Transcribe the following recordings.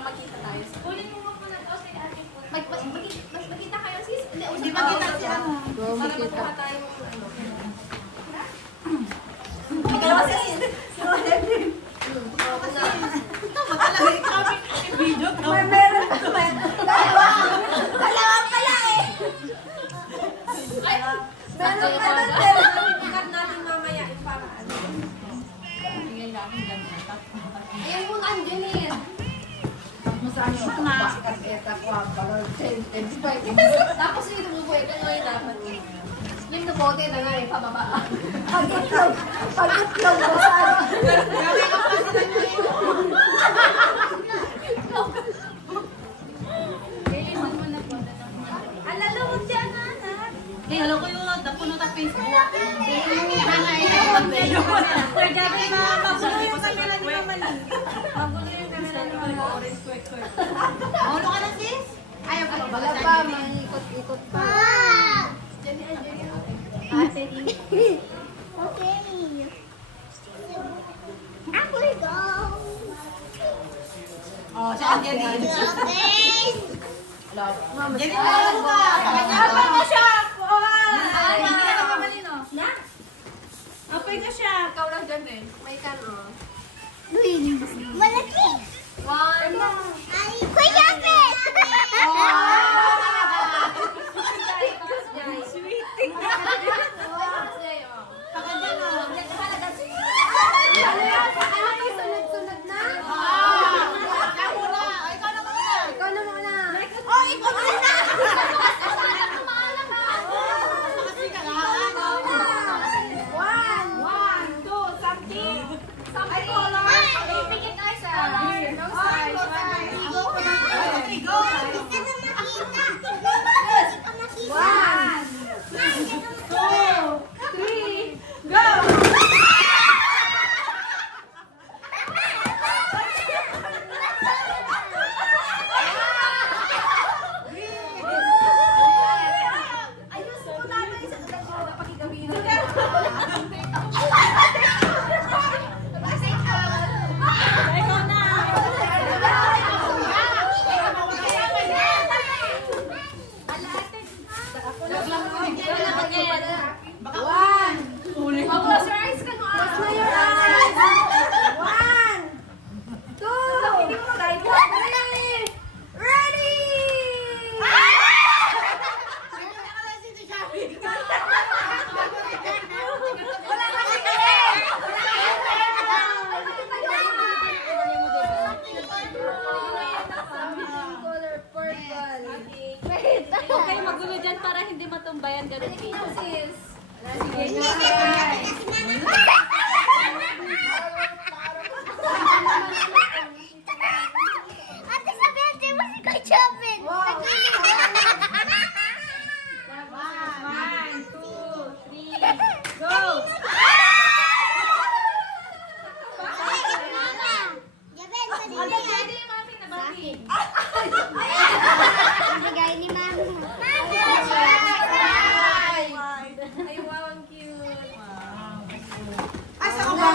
magkita tayo. Kunin mo nga pala daw si ate po. Magkita kayo sis? Hindi magkita si ano. Para magkuha tayo ng ano. Magkalawa sis! Meron pa ba? Dalawa pala eh! Meron pa doon pero sabihin natin mamaya para ano. Ayun kung andyan eh. Tapos yung tumubuhay ka ngayon dapat eh. Yung nabote na nga eh, pababa. Pag-itlog. Pag-itlog mo sa Alalawag siya na anak. Eh, alam ko yung napuno sa Facebook. Sir Gabby, magulo yung camera ni Mama Lee. Magulo yung camera ni Mama Lee. Maulo ka na, sis? Ayaw ko wala pa, may ikot-ikot pa. Ate Lee. Okay. I'm gonna go. Oh, siya ang Jenny. Okay. Jenny, maulo ka. Apay na siya! Hindi na kamalin, oh. Na? Apay na siya! Ikaw lang dyan eh. May kan oh. Malaki. One. Ay, Kuya Pet. Sweeting! Sunod-sunod na? Ikaw na muna. Oh, ikaw na. One, two, something! Something color! Ipikit tayo sa color! No size! Okay, go. One, two, three, go! Ayos po natin sa pakigabi na. Ikaw na! Close your eyes ka nga. Close your eyes. One. Two. Three. Ready! Wala kasi color purple. Wait. Huwag kayo magulo dyan para hindi matumbayan. Ganun Ano yung sis? Sige na. Ate, sabihin mo si Kuya Chapin. One, two, three, go! Jabin, Ano pwede yung ating nabating? Bigay ni Mami. Ay, wow, ang cute. Asa ka ba?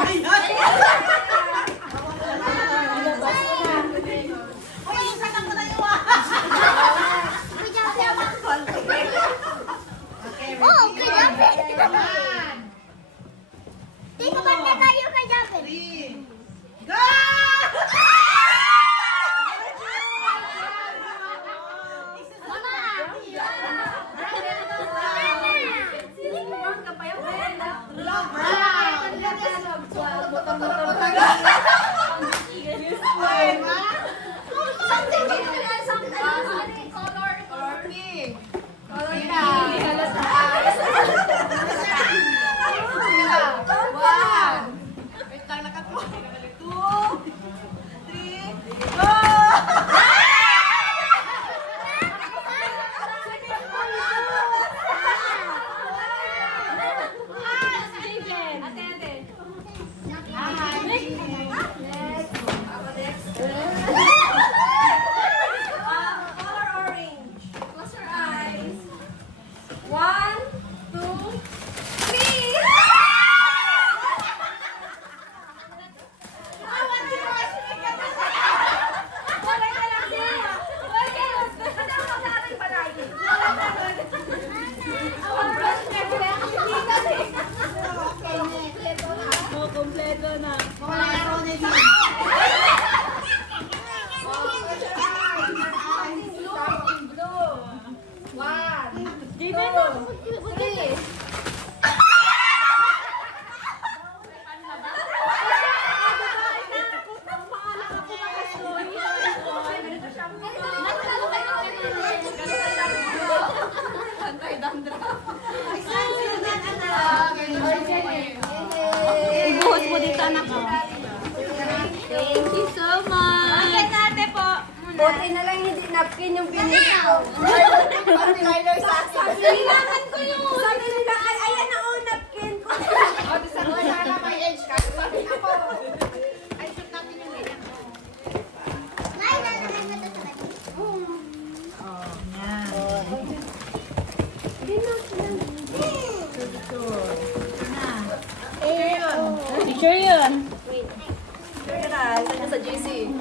Buti na lang hindi napkin yung binis ko. Parang liner sa akin. Kailangan ko yun. Sabi nila, ay, ayan na oh, napkin ko. O, di sa wala na may age ka. Sabi ako. Ay, shoot natin yung ganyan. May lalagay mo ito sa kanya. Picture yun. Kaya na, sa GC.